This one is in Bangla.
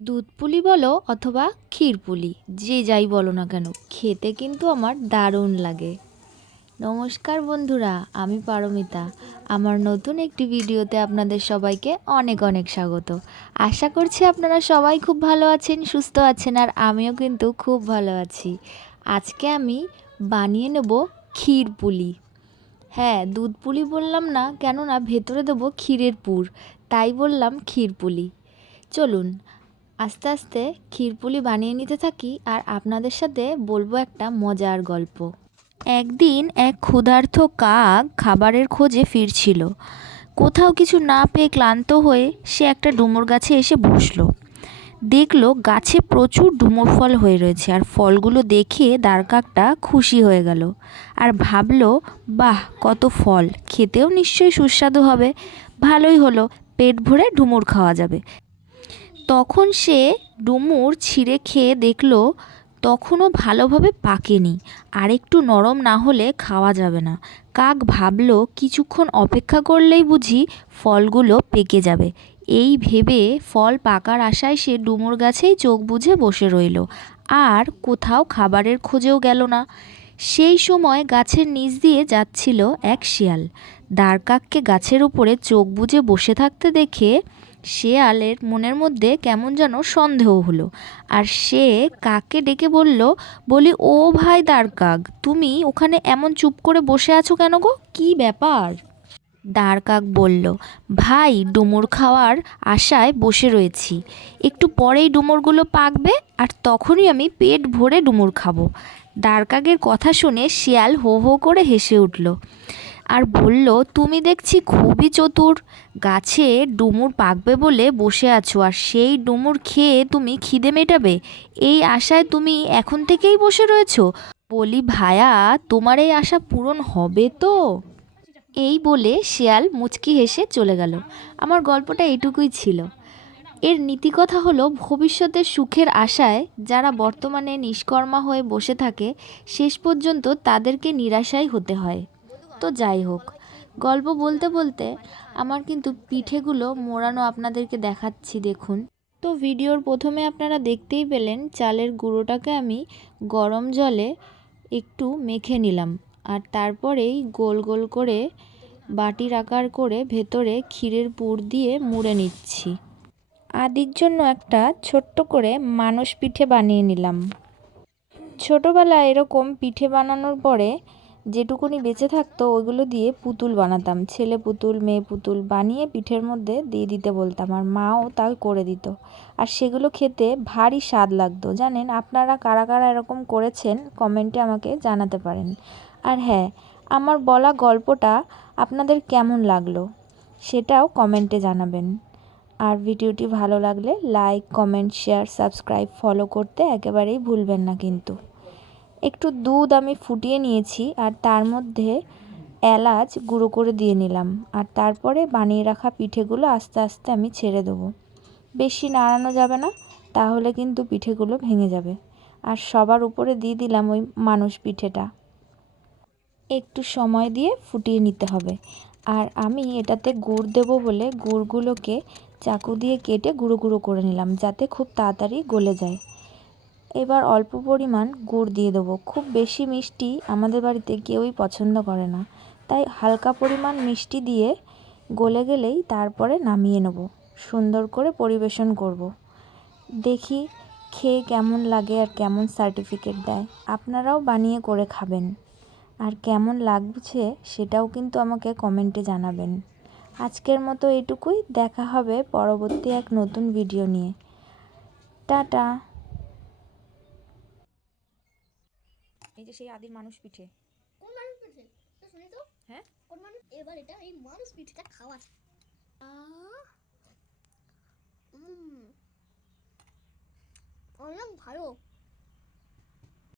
দুধ পুলি বলো অথবা ক্ষীর পুলি, যে যাই বলো না কেন, খেতে কিন্তু আমার দারুণ লাগে। নমস্কার বন্ধুরা, আমি পারমিতা। আমার নতুন একটি ভিডিওতে আপনাদের সবাইকে অনেক অনেক স্বাগত। আশা করছি আপনারা সবাই খুব ভালো আছেন, সুস্থ আছেন, আর আমিও কিন্তু খুব ভালো আছি। আজকে আমি বানিয়ে নেব ক্ষীর পুলি। হ্যাঁ, দুধ পুলি বললাম না, কেননা ভেতরে দেবো ক্ষীরের পুর, তাই বললাম ক্ষীর পুলি। চলুন আস্তে আস্তে ক্ষীরপুলি বানিয়ে নিতে থাকি, আর আপনাদের সাথে বলবো একটা মজার গল্প। একদিন এক ক্ষুধার্ত কাক খাবারের খোঁজে ফিরছিল। কোথাও কিছু না পেয়ে ক্লান্ত হয়ে সে একটা ডুমুর গাছে এসে বসলো। দেখলো গাছে প্রচুর ডুমুর ফল হয়ে রয়েছে, আর ফলগুলো দেখে দাঁড়কাকটা খুশি হয়ে গেল আর ভাবলো, বাহ, কত ফল, খেতেও নিশ্চয়ই সুস্বাদু হবে। ভালোই হলো, পেট ভরে ডুমুর খাওয়া যাবে। তখন সে ডুমুর ছিঁড়ে খেয়ে দেখলো তখনও ভালোভাবে পাকেনি, আর একটু নরম না হলে খাওয়া যাবে না। কাক ভাবলো কিছুক্ষণ অপেক্ষা করলেই বুঝি ফলগুলো পেকে যাবে। এই ভেবে ফল পাকার আশায় সে ডুমুর গাছেই চোখ বুজে বসে রইল, আর কোথাও খাবারের খোঁজেও গেল না। সেই সময় গাছের নিচ দিয়ে যাচ্ছিল এক শিয়াল। দাঁড়কাককে গাছের উপরে চোখ বুজে বসে থাকতে দেখে শেয়ালের মনের মধ্যে কেমন যেন সন্দেহ হলো, আর সে কাককে ডেকে বলি, ও ভাই দাঁড়কাক, তুমি ওখানে এমন চুপ করে বসে আছো কেন গো, কী ব্যাপার? দাঁড়কাক বলল, ভাই, ডুমুর খাওয়ার আশায় বসে রয়েছি। একটু পরেই ডুমুরগুলো পাকবে, আর তখনই আমি পেট ভরে ডুমুর খাবো। দাঁড়কাকের কথা শুনে শিয়াল হো হো করে হেসে উঠল আর বলল, তুমি দেখছি খুবই চতুর। গাছে ডুমুর পাকবে বলে বসে আছো, আর সেই ডুমুর খেয়ে তুমি খিদে মেটাবে, এই আশায় তুমি এখন থেকেই বসে রয়েছো। বলি ভায়া, তোমার এই আশা পূরণ হবে তো? এই বলে শিয়াল মুচকি হেসে চলে গেল। আমার গল্পটা এটুকুই ছিল। এর নীতিকথা হলো, ভবিষ্যতের সুখের আশায় যারা বর্তমানে নিষ্কর্মা হয়ে বসে থাকে, শেষ পর্যন্ত তাদেরকে নিরাশাই হতে হয়। তো যাই হোক, গল্প বলতে বলতে আমার কিন্তু পিঠেগুলো মোড়ানো আপনাদেরকে দেখাচ্ছি, দেখুন। তো ভিডিওর প্রথমে আপনারা দেখতেই পেলেন চালের গুঁড়োটাকে আমি গরম জলে একটু মেখে নিলাম, আর তারপরেই গোল গোল করে বাটির আকার করে ভেতরে ক্ষীরের পুর দিয়ে মুড়ে নিচ্ছি। আদির জন্য একটা ছোট্ট করে মানস পিঠে বানিয়ে নিলাম। ছোটোবেলায় এরকম পিঠে বানানোর পরে যেটুকুনি বেঁচে থাকতো ওইগুলো দিয়ে পুতুল বানাতাম, ছেলে পুতুল মেয়ে পুতুল বানিয়ে পিঠের মধ্যে দিয়ে দিতে বলতাম, আর মাও তাই করে দিত। আর সেগুলো খেতে ভারী স্বাদ লাগতো। জানেন আপনারা কারা কারা এরকম করেছেন, কমেন্টে আমাকে জানাতে পারেন। আর হ্যাঁ, আমার বলা গল্পটা আপনাদের কেমন লাগলো সেটাও কমেন্টে জানাবেন। আর ভিডিওটি ভালো লাগলে like, comment, share, subscribe, follow করতে একেবারেই ভুলবেন না কিন্তু। একটু দুধ আমি ফুটিয়ে নিয়েছি, আর তার মধ্যে এলাচ গুঁড়ো করে দিয়ে নিলাম, আর তারপরে বানিয়ে রাখা পিঠেগুলো আস্তে আস্তে আমি ছেড়ে দেবো। বেশি নাড়ানো যাবে না, তাহলে কিন্তু পিঠেগুলো ভেঙে যাবে। আর সবার উপরে দিয়ে দিলাম ওই মানুষ পিঠেটা। একটু সময় দিয়ে ফুটিয়ে নিতে হবে। আর আমি এটাতে গুড় দেবো বলে গুড়গুলোকে চাকু দিয়ে কেটে গুঁড়ো গুঁড়ো করে নিলাম, যাতে খুব তাড়াতাড়ি গলে যায়। এবার অল্প পরিমাণ গুড় দিয়ে দেবো। খুব বেশি মিষ্টি আমাদের বাড়িতে কেউই পছন্দ করে না, তাই হালকা পরিমাণ মিষ্টি দিয়ে গলে গেলেই তারপরে নামিয়ে নেব, সুন্দর করে পরিবেশন করব। দেখি খেয়ে কেমন লাগে আর কেমন সার্টিফিকেট দেয়। আপনারাও বানিয়ে করে খাবেন, আর কেমন লাগছে সেটাও কিন্তু আমাকে কমেন্টে জানাবেন। আজকের মতো এটুকুই, দেখা হবে পরবর্তী এক নতুন ভিডিও নিয়ে। টাটা। এই যে সেই আদির মানুষ পিঠে। কোন মানুষ পিঠে তো শুনি তো? হ্যাঁ, কোন মানুষ? এবার এটা এই মানুষ পিঠেটা খাওয়া। হুম, অনেক ভালো।